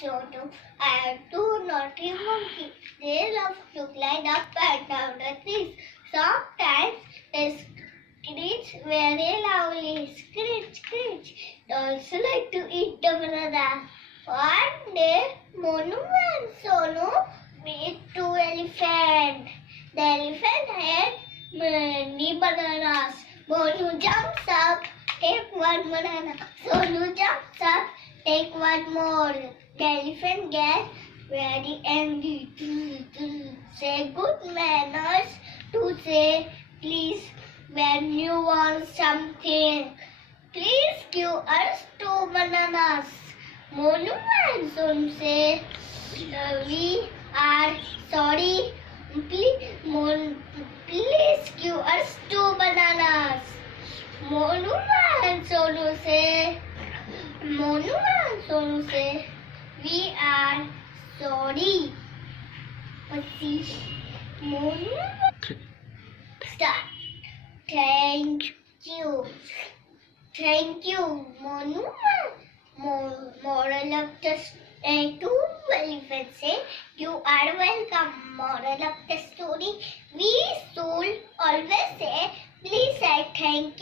Sonu and two naughty monkeys. They love to climb up and down the trees. Sometimes they screech very loudly. Screech, screech. They also like to eat the banana. One day, Monu and Sonu meet two elephants. The elephant had many bananas. Monu jumps up, take one banana. Sonu jumps up, take one more. The elephant gets very angry. Say good manners to say please when you want something. Please give us two bananas. Monu and Sonu say we are sorry. Please give us two bananas. Monu and Sonu say we are sorry. Monu start. Thank you. Thank you, Monu. Moral of the two elephants say you are welcome. Moral of the story: we should always say please say thank you.